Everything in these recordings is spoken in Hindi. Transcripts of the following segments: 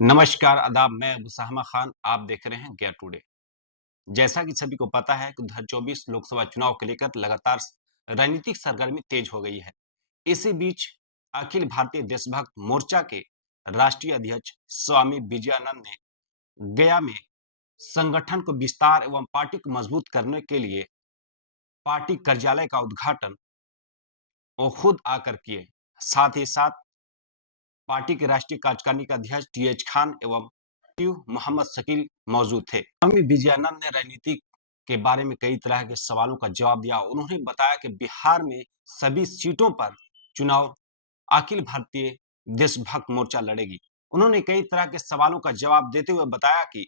नमस्कार, आदाब। मैं मुसाहमा खान, आप देख रहे हैं गया टुडे। जैसा कि सभी को पता है कि 2024 लोकसभा चुनाव को लेकर लगातार राजनीतिक सरगर्मी तेज हो गई है। इसी बीच अखिल भारतीय देशभक्त मोर्चा के राष्ट्रीय अध्यक्ष स्वामी विजयानंद ने गया में संगठन को विस्तार एवं पार्टी को मजबूत करने के लिए पार्टी कार्यालय का उद्घाटन वो खुद आकर किए। साथ ही साथ पार्टी के राष्ट्रीय कार्यकारिणी के अध्यक्ष टीएच खान एवं मोहम्मद शकील मौजूद थे। स्वामी विजयानंद ने राजनीति के बारे में कई तरह के सवालों का जवाब दिया। उन्होंने बताया कि बिहार में सभी सीटों पर चुनाव अखिल भारतीय देशभक्त मोर्चा लड़ेगी। उन्होंने कई तरह के सवालों का जवाब देते हुए बताया कि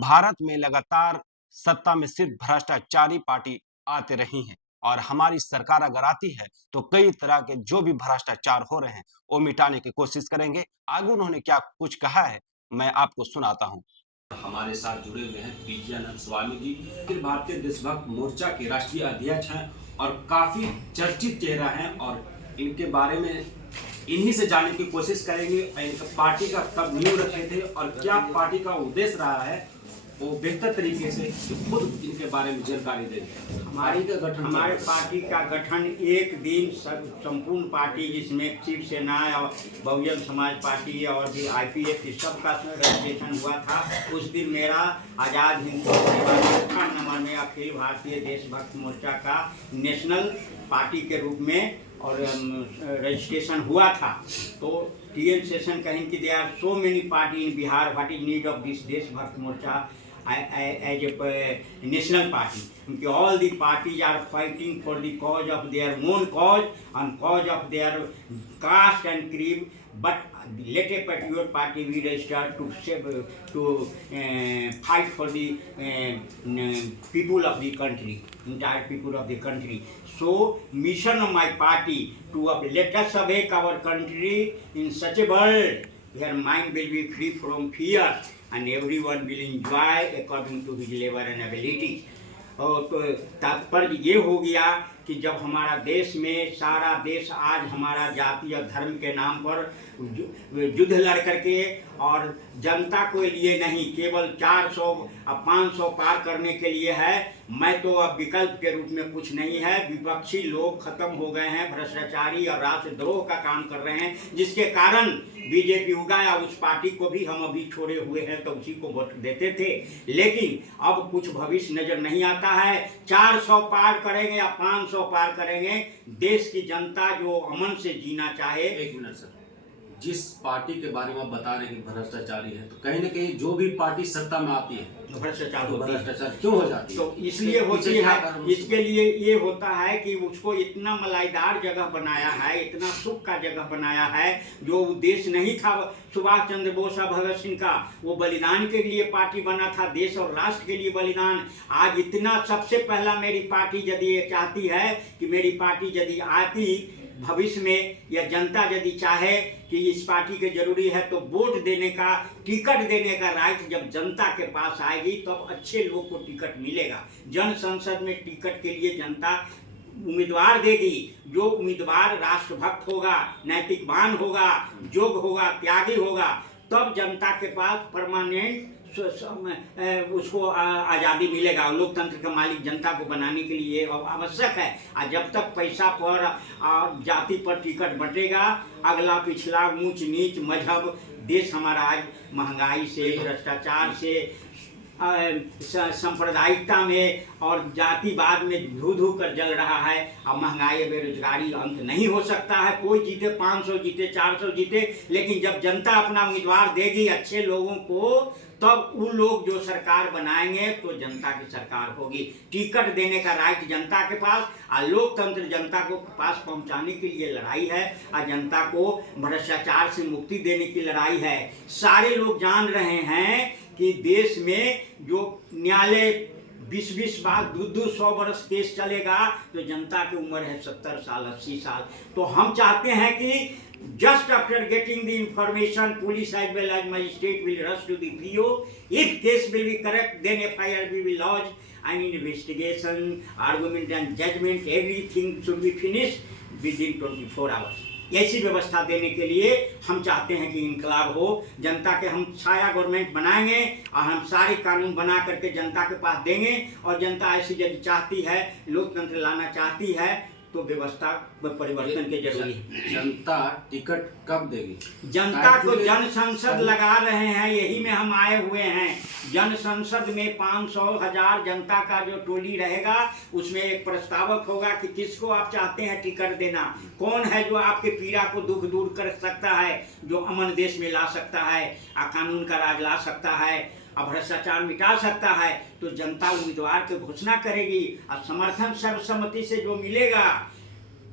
भारत में लगातार सत्ता में सिर्फ भ्रष्टाचारी पार्टी आते रही हैं और हमारी सरकार अगर आती है तो कई तरह के जो भी भ्रष्टाचार हो रहे हैं वो मिटाने की कोशिश करेंगे। आगे उन्होंने क्या कुछ कहा है, मैं आपको सुनाता हूं। हमारे साथ जुड़े हुए हैं विजयानंद स्वामी जी, अखिल भारतीय देशभक्त मोर्चा के राष्ट्रीय अध्यक्ष हैं और काफी चर्चित चेहरा हैं और इनके बारे में इन्हीं से जानने की कोशिश करेंगे। इनका पार्टी का कब नींव रखे थे और क्या पार्टी का उद्देश्य रहा है, वो बेहतर तरीके से खुद इनके बारे में जानकारी देंगे। हमारे पार्टी का गठन एक दिन संपूर्ण पार्टी जिसमें शिवसेना और बहुजन समाज पार्टी और भी आईपीएफ सबका रजिस्ट्रेशन हुआ था। उस दिन मेरा आज़ाद हिंद नंबर में अखिल भारतीय देशभक्त मोर्चा का नेशनल पार्टी के रूप में और रजिस्ट्रेशन हुआ था। तो टीएन सेशन कहें कि they are so many party in Bihar, what is need of this Deshbhakt Morcha as a national party. All the parties are fighting for the cause of their own cause and cause of their caste and creed. But let a patriot party be registered to fight for the people of the country, entire people of the country. So mission of my party to let us awake our country in such a world where mind will be free from fear and everyone will enjoy according to his level and ability. और तो तात्पर्य ये हो गया कि जब हमारा देश में सारा देश आज हमारा जाति और धर्म के नाम पर युद्ध लड़ करके और जनता के लिए नहीं केवल 400 और 500 पार करने के लिए है, मैं तो अब विकल्प के रूप में कुछ नहीं है। विपक्षी लोग खत्म हो गए हैं, भ्रष्टाचारी और राष्ट्रद्रोह का काम कर रहे हैं, जिसके कारण बीजेपी उगा या उस पार्टी को भी हम अभी छोड़े हुए हैं तो उसी को वोट देते थे। लेकिन अब कुछ भविष्य नजर नहीं आता है। 400 पार करेंगे या 500 पार करेंगे, देश की जनता जो अमन से जीना चाहे। एक मिनट सर, जिस पार्टी के बारे में आप बता रहे हैं कि भ्रष्टाचारी है, तो कहीं ना कहीं जो भी पार्टी सत्ता में आती है भ्रष्टाचार क्यों हो जाती है? तो इसलिए होती है, इसके लिए ये होता है कि उसको इतना मलाईदार जगह बनाया है, इतना सुख का जगह बनाया है, जो उद्देश्य नहीं था सुभाष चंद्र बोस और भगत सिंह का। वो बलिदान के लिए पार्टी बना था, देश और राष्ट्र के लिए बलिदान। आज इतना सबसे पहला मेरी पार्टी यदि ये चाहती है कि मेरी पार्टी यदि आती भविष्य में या जनता यदि चाहे कि इस पार्टी के जरूरी है तो वोट देने का, टिकट देने का राइट जब जनता के पास आएगी तब तो अच्छे लोग को टिकट मिलेगा। जन संसद में टिकट के लिए जनता उम्मीदवार देगी। जो उम्मीदवार राष्ट्रभक्त होगा, नैतिकवान होगा, योग्य होगा, त्यागी होगा, तब जनता के पास परमानेंट उसको आज़ादी मिलेगा। लोकतंत्र का मालिक जनता को बनाने के लिए आवश्यक है। और जब तक पैसा पर जाति पर टिकट बटेगा, अगला पिछला, ऊंच नीच, मजहब, देश हमारा आज महंगाई से, भ्रष्टाचार से, सांप्रदायिकता में और जातिवाद में धू धू कर जल रहा है। अब महंगाई बेरोजगारी अंत नहीं हो सकता है। कोई जीते 500 जीते 400 जीते, लेकिन जब जनता अपना उम्मीदवार देगी अच्छे लोगों को, तब उन लोग जो सरकार बनाएंगे तो जनता की सरकार होगी। टिकट देने का राइट जनता के पास और लोकतंत्र जनता को पास पहुंचाने के लिए लड़ाई है और जनता को भ्रष्टाचार से मुक्ति देने की लड़ाई है। सारे लोग जान रहे हैं कि देश में जो न्यायालय 20-20 बार 200 बरस केस चलेगा तो जनता की उम्र है 70 साल 80 साल। तो हम चाहते हैं कि just after getting the information, police as well as magistrate will rush to the PO. If case will be correct, then FIR will be lodged and investigation, argument and judgment, everything should be finished within 24 hours. ऐसी व्यवस्था देने के लिए हम चाहते हैं कि इनकलाब हो, जनता के हम छाया गवर्नमेंट बनाएंगे और हम सारे कानून बना करके जनता के पास देंगे। और जनता ऐसी यदि चाहती है, लोकतंत्र लाना चाहती है, तो व्यवस्था में परिवर्तन की जरूरी है। जनता टिकट कब देगी? जनता को जन संसद लगा रहे हैं, यही में हम आए हुए हैं। जन संसद में 500,000 जनता का जो टोली रहेगा, उसमें एक प्रस्तावक होगा कि किसको आप चाहते हैं टिकट देना, कौन है जो आपके पीड़ा को दुख दूर कर सकता है, जो अमन देश में ला सकता है, कानून का राज ला सकता है, भ्रष्टाचार मिटा सकता है। तो जनता उम्मीदवार की घोषणा करेगी और समर्थन सर्वसम्मति से जो मिलेगा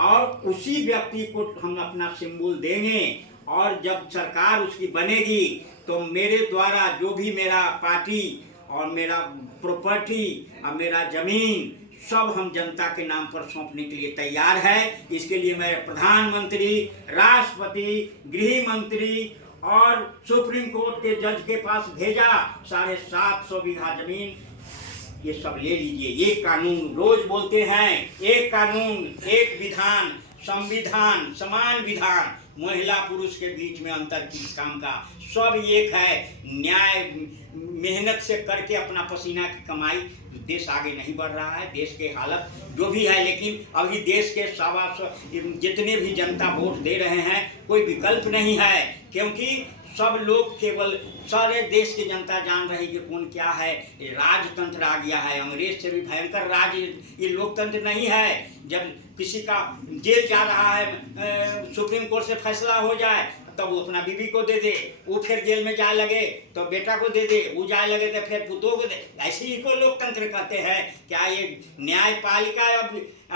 और उसी व्यक्ति को हम अपना सिंबल देंगे। और जब सरकार उसकी बनेगी तो मेरे द्वारा जो भी मेरा पार्टी और मेरा प्रॉपर्टी और मेरा जमीन सब हम जनता के नाम पर सौंपने के लिए तैयार है। इसके लिए मैं प्रधानमंत्री, राष्ट्रपति, गृह मंत्री और सुप्रीम कोर्ट के जज के पास भेजा। 750 बीघा जमीन ये सब ले लीजिए। एक कानून, रोज बोलते हैं एक कानून एक विधान, संविधान समान विधान, महिला पुरुष के बीच में अंतर किस काम का, सब एक है। न्याय मेहनत से करके अपना पसीना की कमाई, देश आगे नहीं बढ़ रहा है, देश के हालत जो भी है। लेकिन अभी देश के 125 जितने भी जनता वोट दे रहे हैं, कोई विकल्प नहीं है, क्योंकि सब लोग केवल सारे देश की जनता जान रही कि कौन क्या है। राजतंत्र आ गया है, अंग्रेज से भी भयंकर राज ये लोकतंत्र नहीं है। जब किसी का जेल जा रहा है, सुप्रीम कोर्ट से फैसला हो जाए तब वो अपना बीवी को दे दे, वो फिर जेल में जाए लगे तो बेटा को दे दे, वो जाए लगे तो फिर पुतों को दे। ऐसे ही को लोकतंत्र कहते हैं। क्या ये न्यायपालिका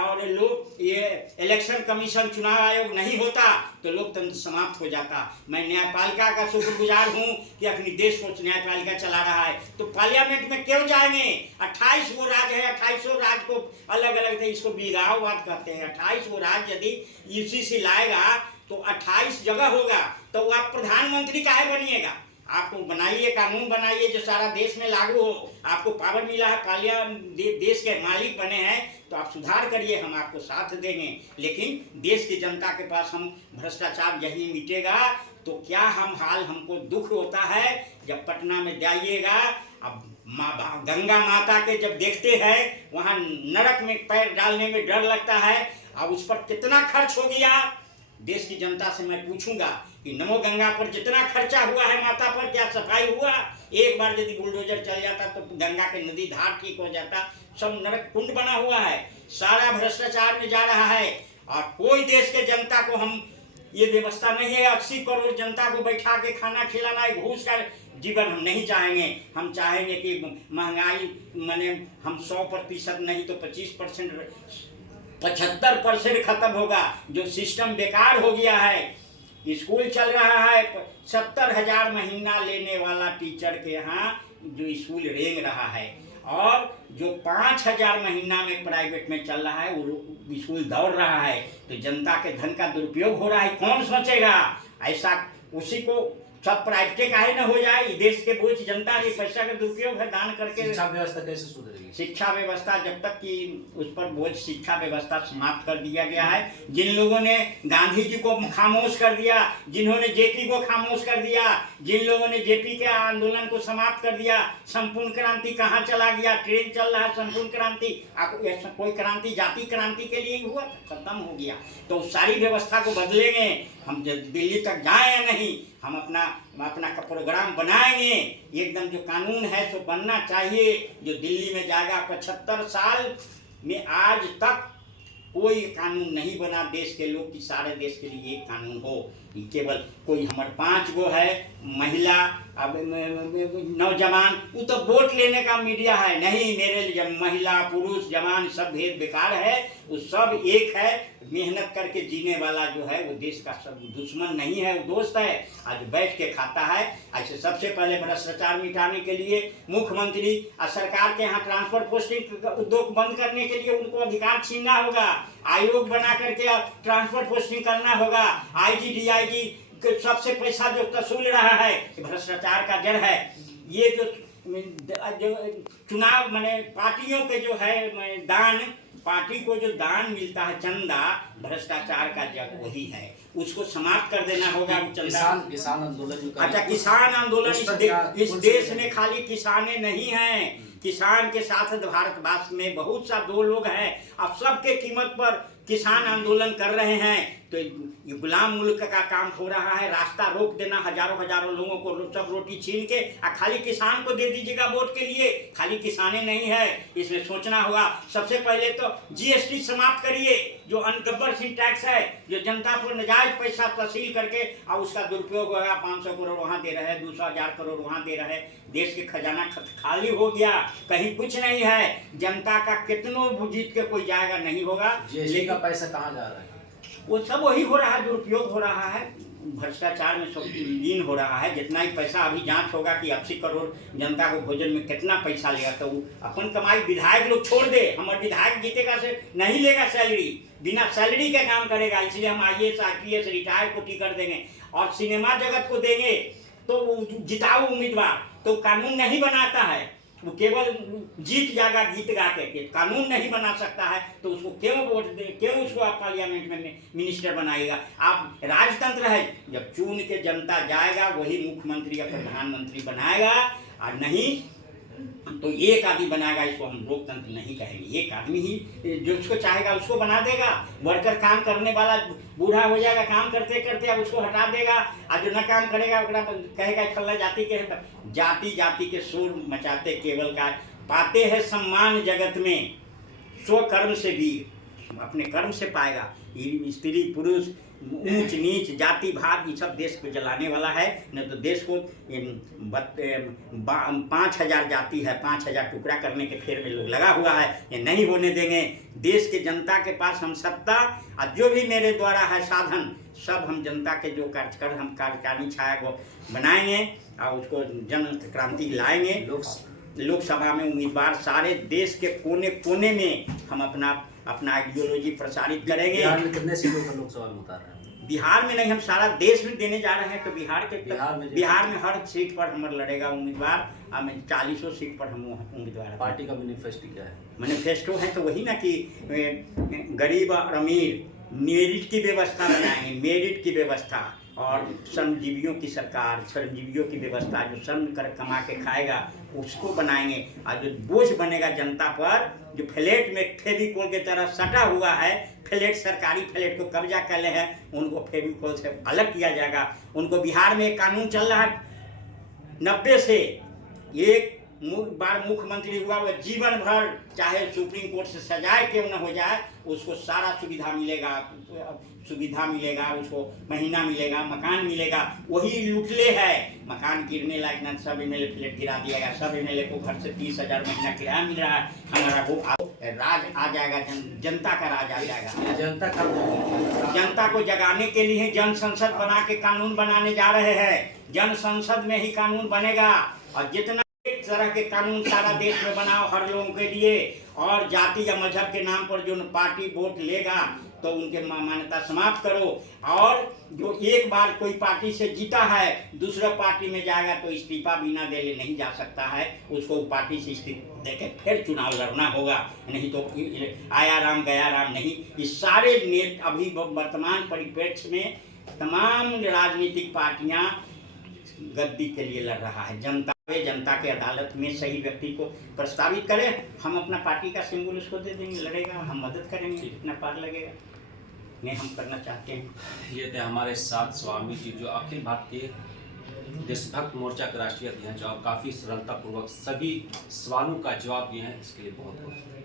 और लोग ये इलेक्शन कमीशन चुनाव आयोग नहीं होता तो लोकतंत्र समाप्त हो जाता। मैं न्यायपालिका का शुक्रगुजार हूँ कि अपनी देश को न्यायपालिका चला रहा है। तो पार्लियामेंट में क्यों जाएंगे? 28 वो राज्य है, 28 राज्य को अलग अलग थे, इसको बिगाववाद कहते हैं। 28 वो राज्य यदि यूसीसी लाएगा तो 28 जगह होगा, तो आप प्रधानमंत्री काहे बनिएगा? आपको बनाइए, कानून बनाइए जो सारा देश में लागू हो। आपको पावर मिला है, पार्लियामेंट देश के मालिक बने हैं, तो आप सुधार करिए, हम आपको साथ देंगे। लेकिन देश की जनता के पास हम भ्रष्टाचार यही मिटेगा तो क्या हम हाल हमको दुख होता है जब पटना में जाइएगा, अब गंगा माता के जब देखते हैं वहाँ नरक में पैर डालने में डर लगता है। अब उस पर कितना खर्च हो गया, देश की जनता से मैं पूछूंगा कि नमो गंगा पर जितना खर्चा हुआ है, माता पर क्या सफाई हुआ? एक बार यदि बुलडोजर चल जाता तो गंगा के नदी धार ठीक हो जाता। सब नरक कुंड बना हुआ है, सारा भ्रष्टाचार में जा रहा है। और कोई देश के जनता को हम ये व्यवस्था नहीं है 80 करोड़ जनता को बैठा के खाना खिलाना, एक घूस का जीवन हम नहीं चाहेंगे। हम चाहेंगे कि महंगाई माने हम 100% नहीं तो 25%, 75% खत्म होगा। जो सिस्टम बेकार हो गया है, स्कूल चल रहा है 70,000 महीना लेने वाला टीचर के यहाँ जो स्कूल रेंग रहा है, और जो 5,000 महीना में प्राइवेट में चल रहा है वो स्कूल दौड़ रहा है। तो जनता के धन का दुरुपयोग हो रहा है, कौन सोचेगा ऐसा? उसी को सब प्राइवेट काहे न हो जाए? देश के बोझ जनता ने पैसा का दुरुपयोग है दान करके। शिक्षा व्यवस्था कैसे सुधरेगी? शिक्षा व्यवस्था जब तक कि उस पर बोझ, शिक्षा व्यवस्था समाप्त कर दिया गया है। जिन लोगों ने गांधी जी को खामोश कर दिया, जिन्होंने जेपी को खामोश कर दिया, जिन लोगों ने जेपी के आंदोलन को समाप्त कर दिया, संपूर्ण क्रांति कहाँ चला गया? ट्रेन चल रहा है संपूर्ण क्रांति। कोई क्रांति जाति क्रांति के लिए हुआ, खत्म हो गया। तो सारी व्यवस्था को बदलेंगे। हम दिल्ली तक जाए या नहीं, हम अपना प्रोग्राम बनाएंगे। एकदम जो कानून है सो बनना चाहिए, जो दिल्ली में जाएगा। 75 साल में आज तक कोई कानून नहीं बना देश के लोग की सारे देश के लिए एक कानून हो। केवल कोई हमारे 5 गो है महिला, अब नौजवान, वो तो वोट लेने का मीडिया है। नहीं, मेरे लिए महिला पुरुष जवान सब भेद बेकार है, वो सब एक है। मेहनत करके जीने वाला जो है वो देश का सब दुश्मन नहीं है, वो दोस्त है। आज बैठ के खाता है। ऐसे सबसे पहले भ्रष्टाचार मिटाने के लिए मुख्यमंत्री और सरकार के यहाँ ट्रांसपोर्ट पोस्टिंग उद्योग बंद करने के लिए उनको अधिकार छीनना होगा। आयोग बना करके ट्रांसपोर्ट पोस्टिंग करना होगा। आईजी डीआईजी सबसे पैसा जो वसूल रहा है, भ्रष्टाचार का जड़ है। ये जो चुनाव माने पार्टियों के जो है दान, पार्टी को जो दान मिलता है चंदा, भ्रष्टाचार का जग वही है। उसको समाप्त कर देना होगा। किसान आंदोलन जो कर- अच्छा, किसान आंदोलन उस पर क्या- इस कौन देश से- में खाली किसाने नहीं हैं, किसान के साथ भारतवर्ष में बहुत सा दो लोग हैं। अब सबके कीमत पर किसान आंदोलन कर रहे हैं, तो ये गुलाम मुल्क का काम हो रहा है। रास्ता रोक देना, हजारों हजारों लोगों को सब रोटी छीन के खाली किसान को दे दीजिएगा वोट के लिए। खाली किसाने नहीं है, इसमें सोचना होगा। सबसे पहले तो जीएसटी समाप्त करिए, जो अनगब्बर टैक्स है, जो जनता पर नजायज पैसा तहसील करके और उसका दुरुपयोग होगा। 500 करोड़ वहाँ दे रहे हैं, 200,000 करोड़ वहाँ दे रहे हैं। देश के खजाना खाली हो गया, कहीं कुछ नहीं है। जनता का कितनों जीत के कोई जाएगा नहीं होगा। जीएसटी का पैसा कहाँ जा रहा है? वो सब वही हो रहा है, दुरुपयोग हो रहा है, भ्रष्टाचार में सब लीन हो रहा है। जितना ही पैसा अभी जांच होगा कि 80 करोड़ जनता को भोजन में कितना पैसा लेगा, तो अपन कमाई विधायक लोग छोड़ दे। हमारे विधायक जीतेगा से नहीं लेगा सैलरी, बिना सैलरी के काम करेगा। इसलिए हम IAS IPS रिटायर्ड को टिकट देंगे और सिनेमा जगत को देंगे तो जिताओ उम्मीदवार। तो कानून नहीं बनाता है, वो केवल जीत जाएगा गीत गा के। कानून नहीं बना सकता है तो उसको क्यों वोट दे, क्यों उसको आप पार्लियामेंट में मिनिस्टर बनाएगा? आप राजतंत्र है, जब चुन के जनता जाएगा वही मुख्यमंत्री या प्रधानमंत्री बनाएगा, और नहीं तो एक आदमी बनाएगा। इसको हम लोकतंत्र नहीं कहेंगे। एक आदमी ही जो उसको चाहेगा उसको बना देगा। वर्कर काम करने वाला बूढ़ा हो जाएगा, काम करते करते अब उसको हटा देगा, और जो न काम करेगा वो कहेगा फल्ला जाति के है। जाति जाति के शोर मचाते केवल का पाते हैं सम्मान जगत में। स्वकर्म से भी अपने कर्म से पाएगा। स्त्री पुरुष ऊंच नीच जाति भाव ये सब देश को जलाने वाला है। नहीं तो देश को 5,000 जाति है, 5,000 टुकड़ा करने के फेर में लोग लगा हुआ है। ये नहीं होने देंगे। देश के जनता के पास हम सत्ता और जो भी मेरे द्वारा है साधन, सब हम जनता के जो कार्यकर हम कार्यकारिणी छाया को बनाएंगे और उसको जन क्रांति लाएंगे। लोकसभा में उम्मीदवार सारे देश के कोने कोने में हम अपना आइडियोलॉजी प्रसारित करेंगे। बिहार में कितने सीटों पर लोकसभा में उतार रहे हैं? बिहार में नहीं, हम सारा देश में देने जा रहे हैं। तो बिहार में हर सीट पर हमारा लड़ेगा उम्मीदवार। हमें 40 सीट पर हम उम्मीदवार। पार्टी का मैनिफेस्टो क्या है? मैनिफेस्टो है तो वही ना कि गरीब और अमीर मेरिट की व्यवस्था बनाएंगे, मेरिट की व्यवस्था, और श्रमजीवियों की सरकार, श्रमजीवियों की व्यवस्था। जो श्रम कर कमा के खाएगा उसको बनाएंगे, और जो बोझ बनेगा जनता पर, जो फ्लैट में फेविकोल की तरह सटा हुआ है, फ्लैट सरकारी फ्लैट को कब्जा कर ले हैं, उनको फेविकोल से अलग किया जाएगा। उनको बिहार में एक कानून चल रहा है 90 से, एक बार मुख्यमंत्री हुआ वह जीवन भर चाहे सुप्रीम कोर्ट से सजाए क्यों न हो जाए, उसको सारा सुविधा मिलेगा, उसको महीना मिलेगा, मकान मिलेगा। वही लुटले है, मकान गिरने लायक न, सब MLA फ्लैट गिरा दिया गया। सब MLA को घर से 30,000 महीना किराया मिल रहा है। हमारा वो राज आ जाएगा, जनता का राज आ जाएगा। जनता को जगाने के लिए जन संसद बना के कानून बनाने जा रहे हैं। जन संसद में ही कानून बनेगा, और जितना एक तरह के कानून सारा देश में बनाओ हर लोगों के लिए, और जाति या मजहब के नाम पर जो पार्टी वोट लेगा तो उनके मान्यता समाप्त करो। और जो एक बार कोई पार्टी से जीता है दूसरा पार्टी में जाएगा तो इस्तीफा बिना देले नहीं जा सकता है। उसको पार्टी से इस्तीफा देके फिर चुनाव लड़ना होगा, नहीं तो आया राम गया राम नहीं। इस सारे अभी वर्तमान परिप्रेक्ष्य में तमाम राजनीतिक पार्टियां गद्दी के लिए लड़ रहा है। जनता के अदालत में सही व्यक्ति को प्रस्तावित करें, हम अपना पार्टी का सिंबल उसको दे देंगे, लड़ेगा, हम मदद करेंगे जितना पार लगेगा। नहीं हम करना चाहते हैं। ये थे हमारे साथ स्वामी जी, जो अखिल भारतीय देशभक्त मोर्चा के राष्ट्रीय अध्यक्ष, और काफ़ी सरलतापूर्वक सभी सवालों का जवाब दिए हैं। इसके लिए बहुत बहुत